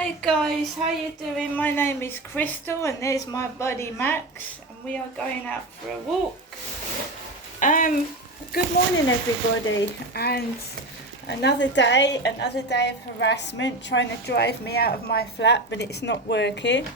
Hi guys, how you doing? My name is Crystal and there's my buddy Max and we are going out for a walk. Good morning everybody, and another day of harassment trying to drive me out of my flat, but it's not working.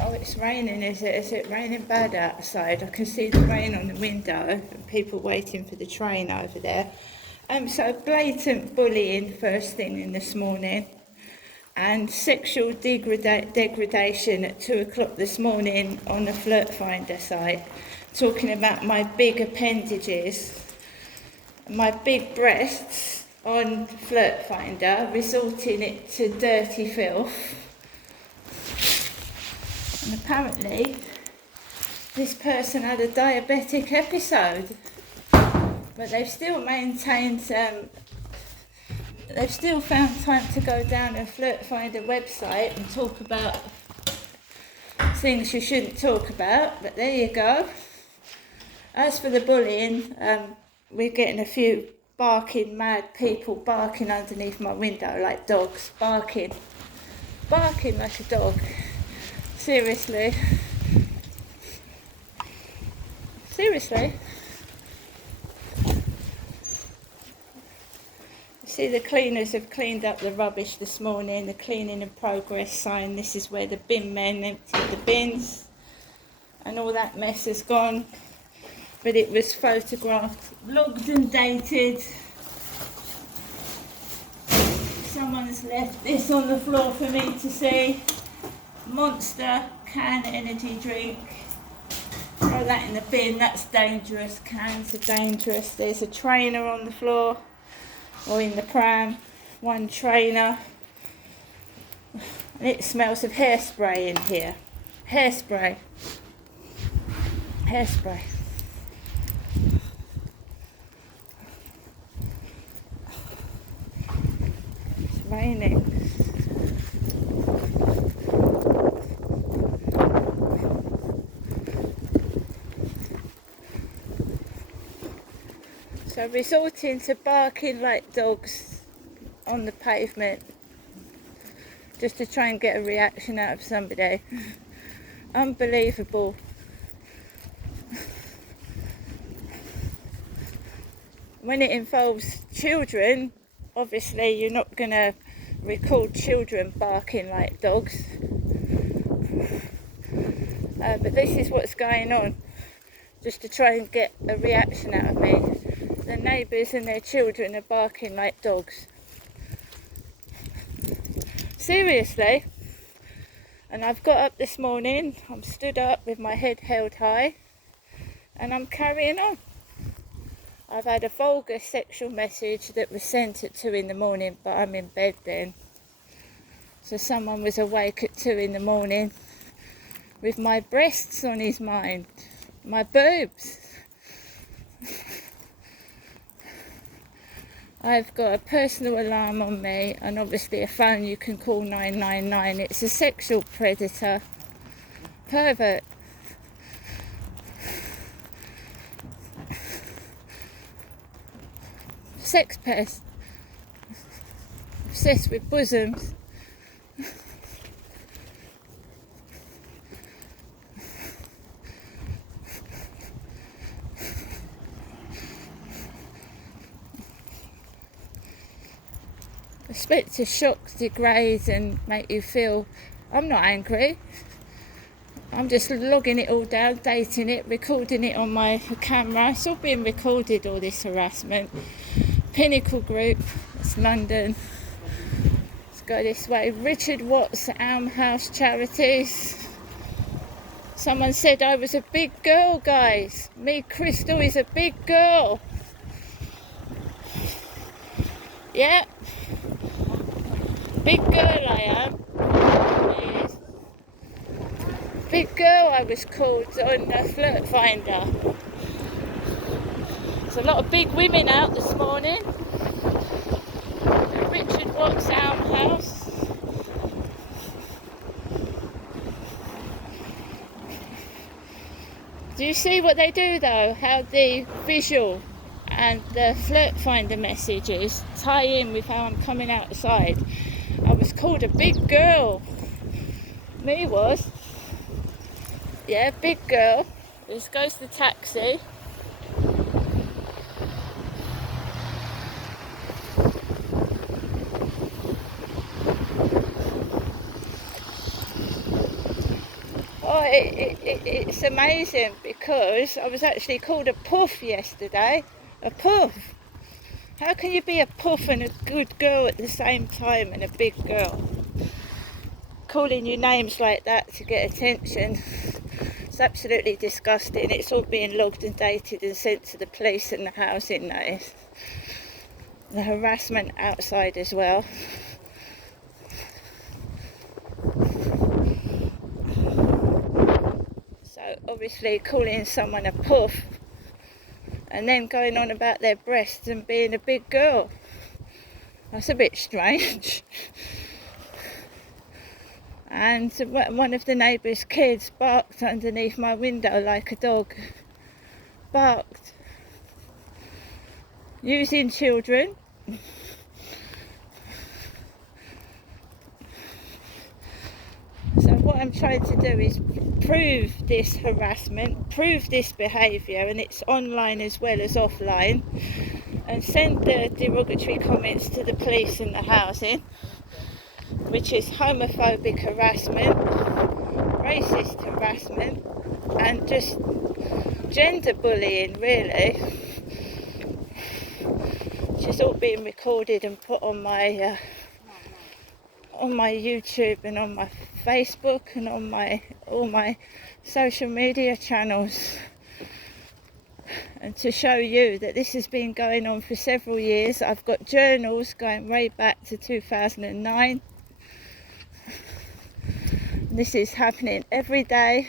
Oh, it's raining, is it? Is it raining bad outside? I can see the rain on the window and people waiting for the train over there. So blatant bullying first thing in this morning, and sexual degradation at 2 o'clock this morning on the Flirt Finder site, talking about my big appendages, my big breasts on Flirt Finder, resorting it to dirty filth. And apparently, this person had a diabetic episode, but they've still maintained, they've still found time to go down and Flirt Finder website and talk about things you shouldn't talk about, but there you go. As for the bullying, we're getting a few barking mad people barking underneath my window like dogs, barking like a dog. Seriously. See, the cleaners have cleaned up the rubbish this morning, the cleaning in progress sign. This is where the bin men emptied the bins and all that mess has gone. But it was photographed, logged and dated. Someone's left this on the floor for me to see. Monster can energy drink. Throw that in the bin, that's dangerous. Cans are dangerous. There's a trainer on the floor, or in the pram, one trainer. And it smells of hairspray in here. Hairspray. It's raining. So resorting to barking like dogs on the pavement just to try and get a reaction out of somebody. Unbelievable. When it involves children, obviously you're not going to record children barking like dogs. But this is what's going on, just to try and get a reaction out of me. The neighbours and their children are barking like dogs. Seriously. And I've got up this morning, I'm stood up with my head held high, and I'm carrying on. I've had a vulgar sexual message that was sent at 2 in the morning, but I'm in bed then. So someone was awake at 2 in the morning with my breasts on his mind, my boobs. I've got a personal alarm on me, and obviously a phone you can call 999. It's a sexual predator, pervert. Sex pest, obsessed with bosoms. Expect to shock, degrade and make you feel, I'm not angry. I'm just logging it all down, dating it, recording it on my camera. It's all being recorded, all this harassment. Pinnacle Group, it's London. Let's go this way. Richard Watts, Almhouse Charities. Someone said I was a big girl, guys. Me, Crystal, is a big girl. Yeah. Big girl I am. Yes. Big girl I was called on the Flirt Finder. a lot of big women out this morning. The Richard Watts House. Do you see what they do though? How the visual and the flirt finder messages tie in with how I'm coming outside. I was called a big girl. Me was. Yeah, big girl. This goes the taxi. Oh, it's amazing because I was actually called a puff yesterday. A puff. How can you be a puff and a good girl at the same time and a big girl? Calling you names like that to get attention. It's absolutely disgusting. It's all being logged and dated and sent to the police and the housing notice. The harassment outside as well. So obviously calling someone a puff and then going on about their breasts and being a big girl. That's a bit strange. And one of the neighbour's kids barked underneath my window like a dog. Barked. Using children. So what I'm trying to do is prove this harassment, prove this behaviour, and it's online as well as offline, and send the derogatory comments to the police and the housing, which is homophobic harassment, racist harassment, and just gender bullying, really, which is all being recorded and put on my YouTube and on my Facebook and on all my social media channels, and to show you that this has been going on for several years. I've got journals going way back to 2009. This is happening every day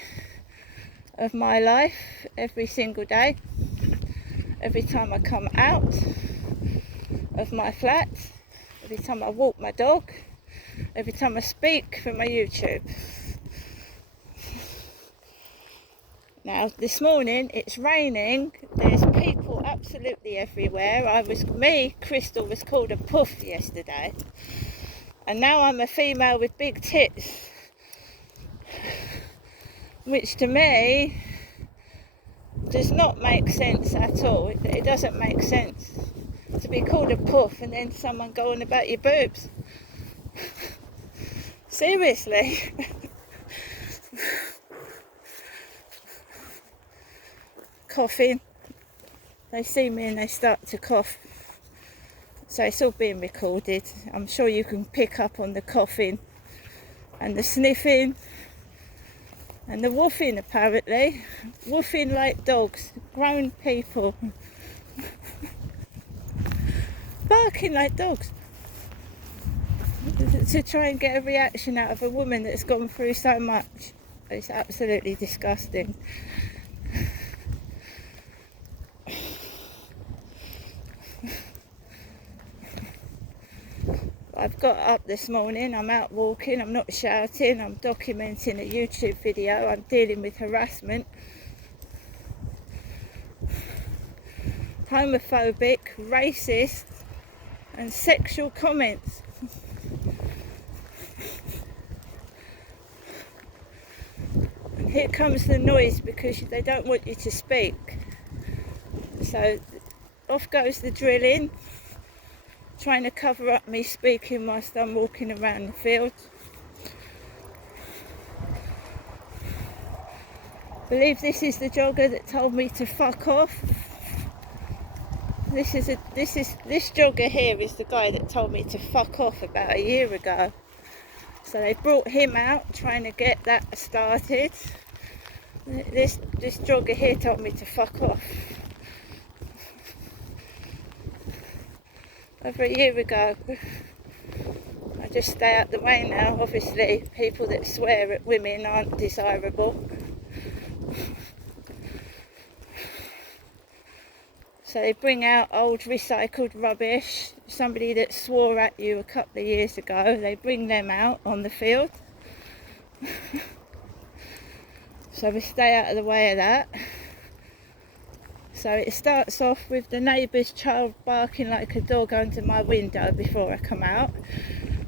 of my life, every single day, every time I come out of my flat, every time I walk my dog, every time I speak from my YouTube. Now this morning it's raining, there's people absolutely everywhere. Crystal was called a puff yesterday, and now I'm a female with big tits, which to me does not make sense at all. It doesn't make sense to be called a puff and then someone go on about your boobs. Seriously. Coughing. They see me and they start to cough. So it's all being recorded. I'm sure you can pick up on the coughing and the sniffing and the woofing, apparently. Woofing like dogs. Grown people. Barking like dogs. To try and get a reaction out of a woman that's gone through so much. It's absolutely disgusting. I've got up this morning, I'm out walking, I'm not shouting, I'm documenting a YouTube video, I'm dealing with harassment, homophobic, racist and sexual comments. And here comes the noise because they don't want you to speak. So off goes the drilling, trying to cover up me speaking whilst I'm walking around the field. I believe this is the jogger that told me to fuck off. This jogger here is the guy that told me to fuck off about a year ago. So they brought him out, trying to get that started. This jogger here told me to fuck off. Over a year ago. I just stay out the way now. Obviously, people that swear at women aren't desirable. So they bring out old recycled rubbish, somebody that swore at you a couple of years ago, they bring them out on the field. So we stay out of the way of that. So it starts off with the neighbour's child barking like a dog under my window before I come out.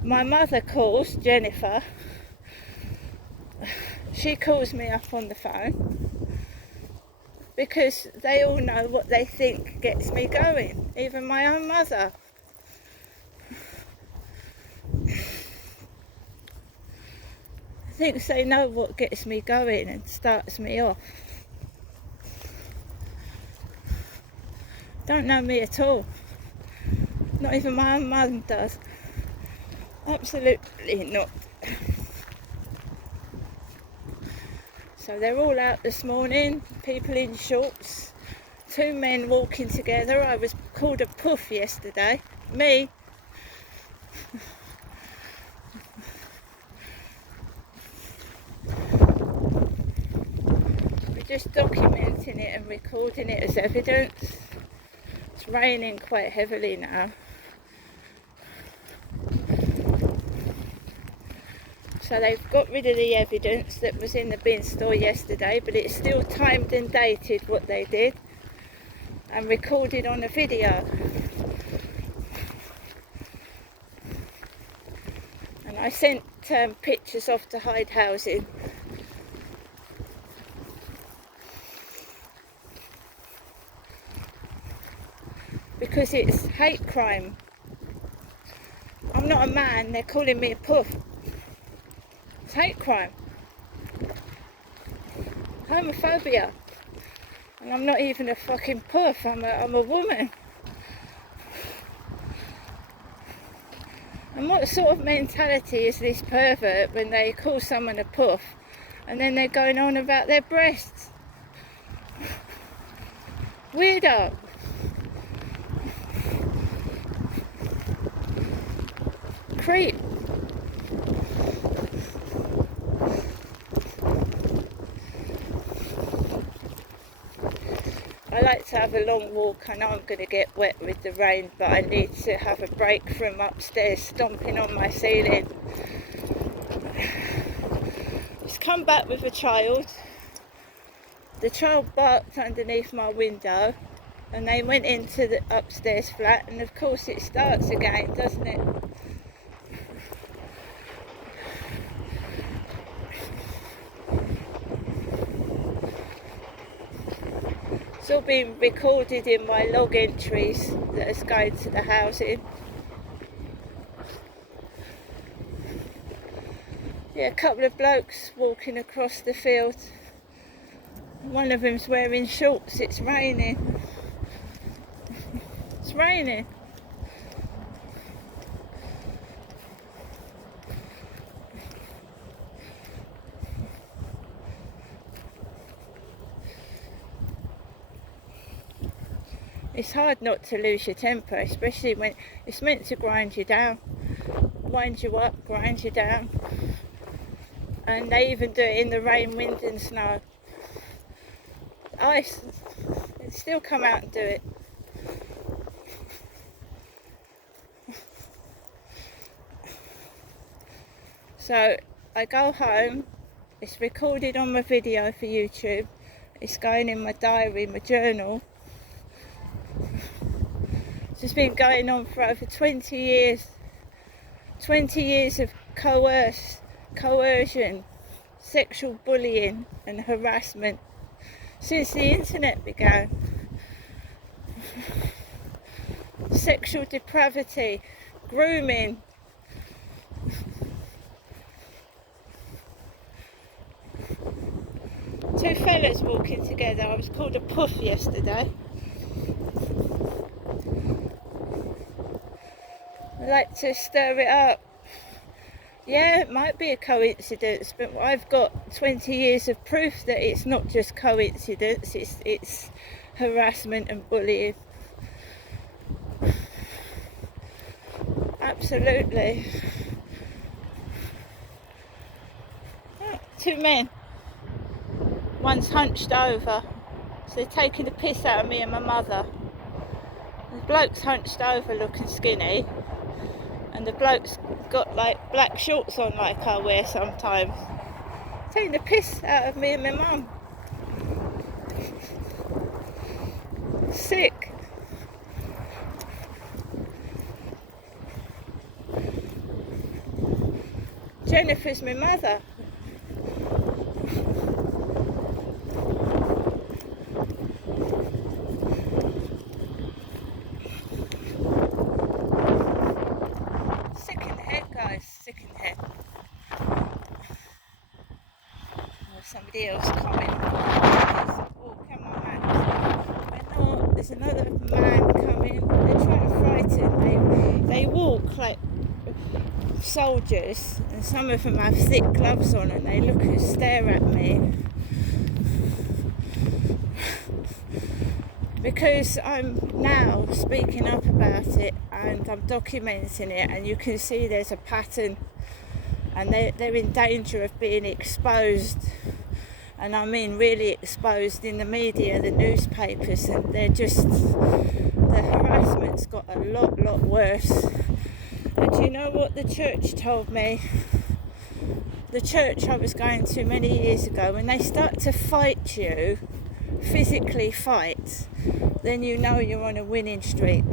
My mother calls, Jennifer. She calls me up on the phone because they all know what they think gets me going, even my own mother. Thinks they know what gets me going and starts me off. Don't know me at all. Not even my own mum does. Absolutely not. So they're all out this morning, people in shorts, two men walking together. I was called a puff yesterday. Me. We're just documenting it and recording it as evidence. It's raining quite heavily now. So they've got rid of the evidence that was in the bin store yesterday, but it's still timed and dated what they did and recorded on a video. And I sent pictures off to Hyde Housing. Because it's hate crime. I'm not a man, they're calling me a puff. It's hate crime. Homophobia. And I'm not even a fucking puff, I'm a woman. And what sort of mentality is this pervert when they call someone a puff and then they're going on about their breasts? Weirdo. Creep. I like to have a long walk. I know I'm going to get wet with the rain, but I need to have a break from upstairs stomping on my ceiling. Just come back with a child. The child barked underneath my window and they went into the upstairs flat, and of course it starts again, doesn't it? It's all been recorded in my log entries that is going to the housing. Yeah, a couple of blokes walking across the field. One of them's wearing shorts. It's raining. It's raining. It's hard not to lose your temper, especially when it's meant to grind you down, wind you up, grind you down. And they even do it in the rain, wind and snow. Ice, they still come out and do it. So I go home, it's recorded on my video for YouTube, it's going in my diary, my journal. It's been going on for over 20 years. 20 years of coercion, sexual bullying and harassment since the internet began. Sexual depravity, grooming. Two fellas walking together. I was called a puff yesterday. I like to stir it up. Yeah, it might be a coincidence, but I've got 20 years of proof that it's not just coincidence, it's harassment and bullying. Absolutely. Oh, two men. One's hunched over, so they're taking the piss out of me and my mother. bloke's hunched over looking skinny, and the bloke's got like black shorts on like I wear sometimes. Taking the piss out of me and my mum. Sick. Jennifer's my mother. Sick in the head, guys. Sick in the head. There's somebody else coming. Oh, come on, man. Oh, there's another man coming. They're trying to frighten. They walk like soldiers, and some of them have thick gloves on, and they look and stare at me because I'm now speaking up about it and I'm documenting it, and you can see there's a pattern, and they're in danger of being exposed, and I mean really exposed in the media, the newspapers, and the harassment's got a lot worse. And do you know what the church told me? The church I was going to many years ago, when they start to fight you, physically fight, then you know you're on a winning streak.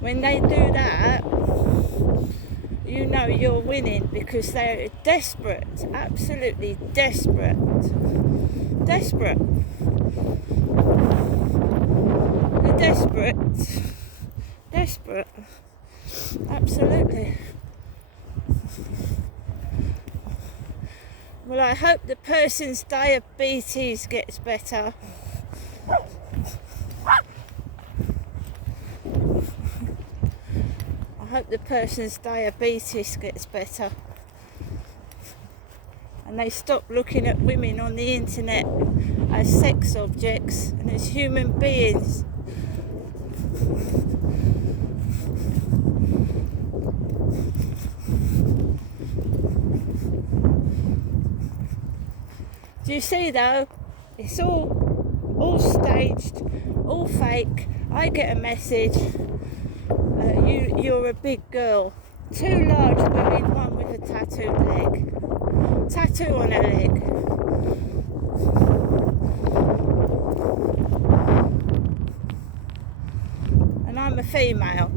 When they do that, you know you're winning, because they're desperate, absolutely desperate. Desperate. They're desperate. Desperate. Absolutely. Well, I hope the person's diabetes gets better. I hope the person's diabetes gets better. And they stop looking at women on the internet as sex objects and as human beings. Do you see though? It's all staged, all fake. I get a message. You're a big girl. 2 large women, one with a tattooed leg. Tattoo on her leg. And I'm a female.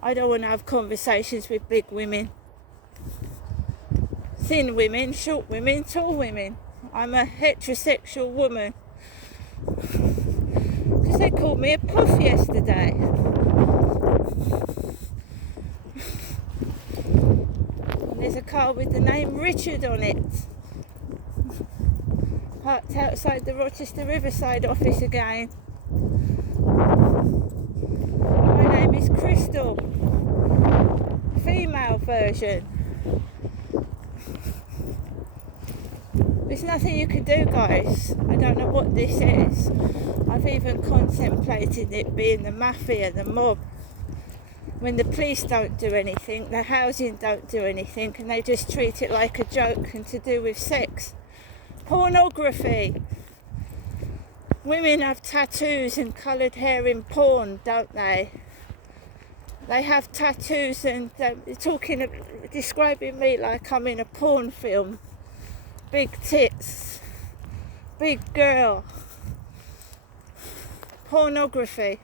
I don't want to have conversations with big women. Thin women, short women, tall women. I'm a heterosexual woman. Because they called me a puff yesterday. And there's a car with the name Richard on it. Parked outside the Rochester Riverside office again. My name is Crystal. Female version. There's nothing you can do, guys. I don't know what this is. I've even contemplated it being the mafia, the mob. When the police don't do anything, the housing don't do anything, and they just treat it like a joke and to do with sex. Pornography. Women have tattoos and coloured hair in porn, don't they? They have tattoos and they're describing me like I'm in a porn film. Big tits, big girl, pornography.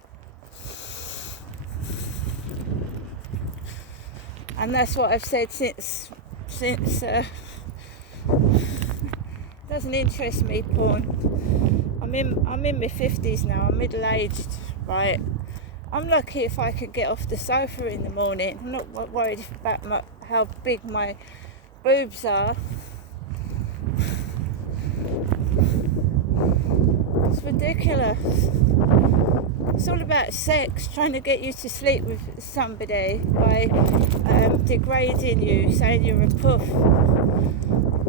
And that's what I've said since doesn't interest me, porn. I'm in my 50s now, I'm middle-aged, right? I'm lucky if I could get off the sofa in the morning. I'm not worried about how big my boobs are. It's ridiculous. It's all about sex, trying to get you to sleep with somebody by degrading you, saying you're a puff,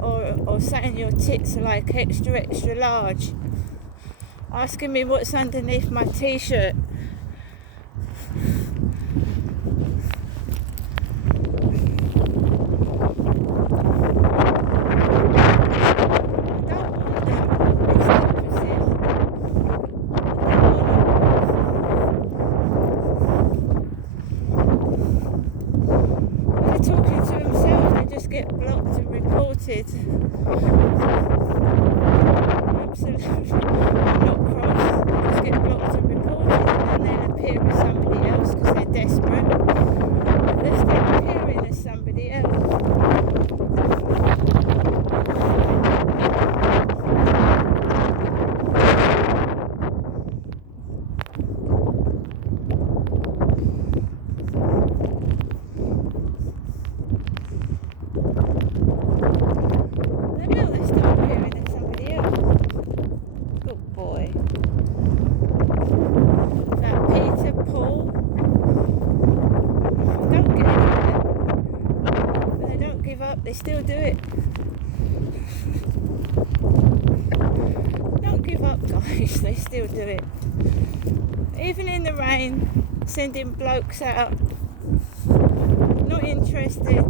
or saying your tits are like extra large, asking me what's underneath my t-shirt. I don't want them. police, they still do it. Even in the rain, sending blokes out, not interested.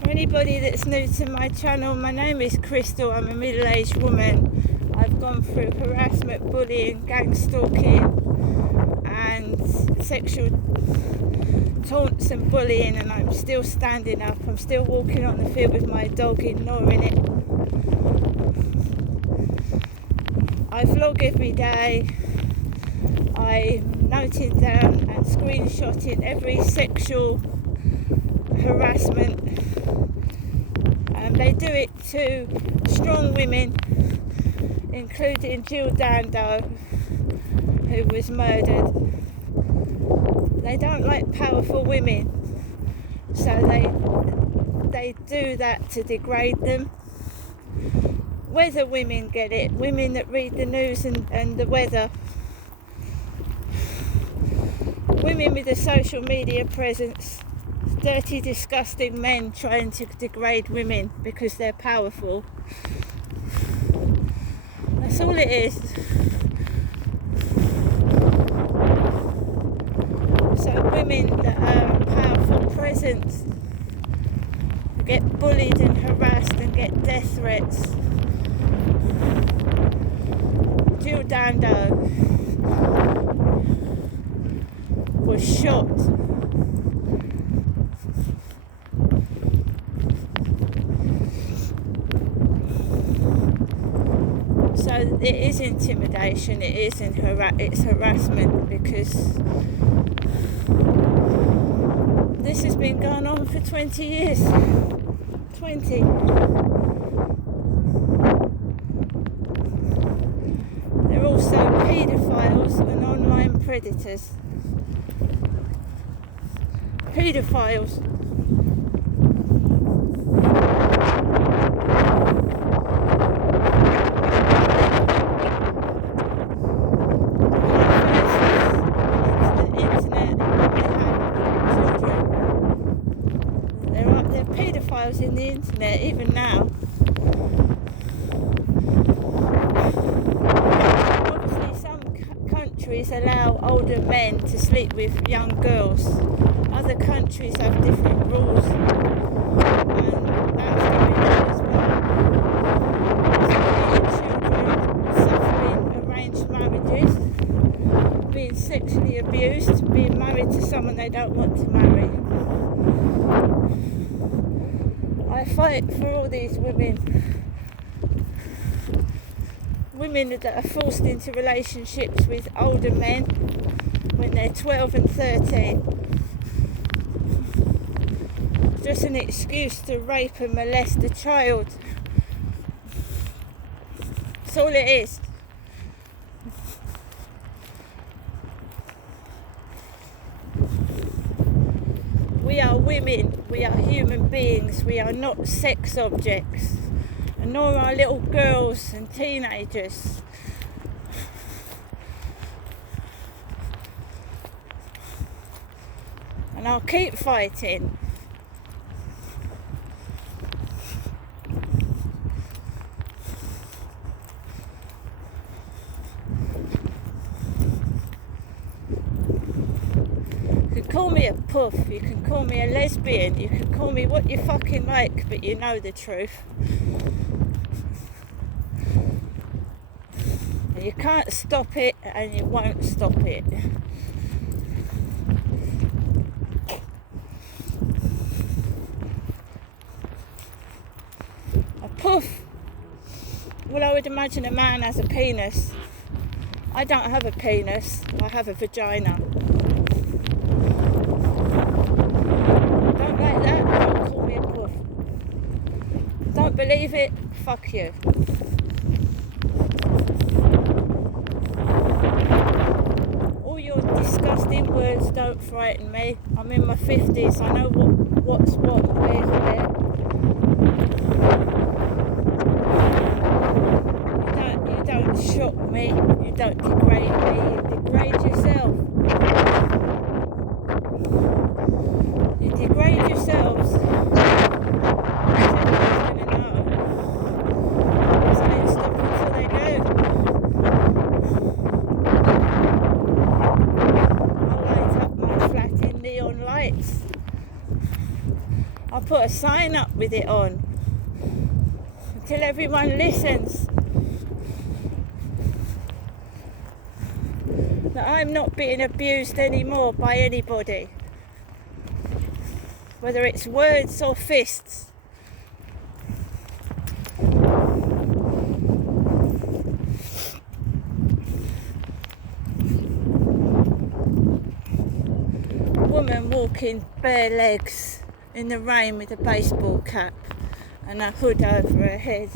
For anybody that's new to my channel, my name is Crystal. I'm a middle-aged woman. I've gone through harassment, bullying, gang stalking and sexual taunts and bullying, and I'm still standing up. I'm still walking on the field with my dog, ignoring it. I vlog every day. I'm noting down and screenshotting every sexual harassment. They do it to strong women, including Jill Dando, who was murdered. They don't like powerful women, so they do that to degrade them. Weather women get it, women that read the news and the weather. Women with a social media presence, dirty, disgusting men trying to degrade women because they're powerful. That's all it is. So women that are a powerful presence get bullied and harassed and get death threats. Jill Dando was shot. So it is intimidation, it's harassment, because this has been going on for 20 years. 20. They're also paedophiles and online predators. Paedophiles. In the internet, even now. Obviously some countries allow older men to sleep with young girls. Other countries have different rules, and that's going on as well. There's children suffering arranged marriages, being sexually abused, being married to someone they don't want to marry. I fight for all these women that are forced into relationships with older men when they're 12 and 13. Just an excuse to rape and molest a child. That's all it is. We are women, we are human beings, we are not sex objects, and nor are little girls and teenagers. And I'll keep fighting. You can call me a puff, you can call me a lesbian, you can call me what you fucking like, but you know the truth. And you can't stop it, and you won't stop it. A puff. Well, I would imagine a man has a penis. I don't have a penis, I have a vagina. Don't like that, don't call me a puff. Don't believe it, fuck you. All your disgusting words don't frighten me. I'm in my 50s, I know what's what, where's where. You don't shock me, you don't degrade me, you degrade yourself. I'll put a sign up with it on until everyone listens that I'm not being abused anymore by anybody, whether it's words or fists. Woman walking bare legs in the rain with a baseball cap and a hood over her head.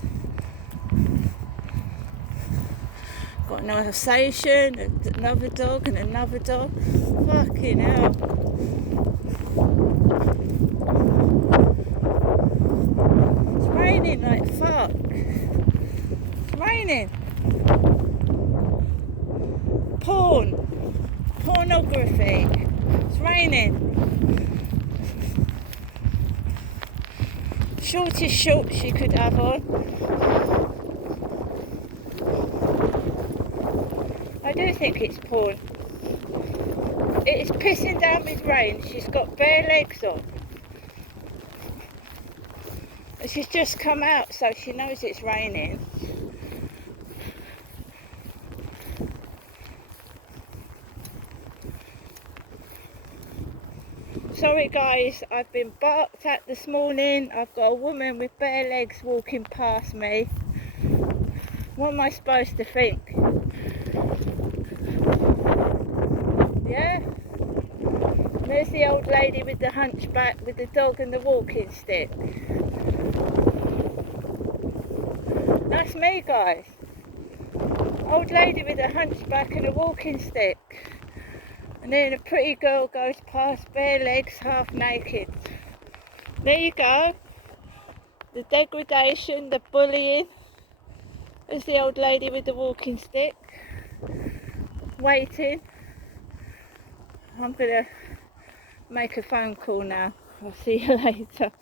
Got an Alsatian, another dog and another dog. Fucking hell. It's raining like fuck. It's raining. Pornography. It's raining. Shortest shorts she could have on. I do think it's porn. It is pissing down with rain. She's got bare legs on. And she's just come out, so she knows it's raining. Sorry guys, I've been barked at this morning. I've got a woman with bare legs walking past me. What am I supposed to think? Yeah? There's the old lady with the hunchback with the dog and the walking stick. That's me guys. Old lady with a hunchback and a walking stick. And then a pretty girl goes past bare legs, half naked. There you go. The degradation, the bullying. There's the old lady with the walking stick. Waiting. I'm going to make a phone call now. I'll see you later.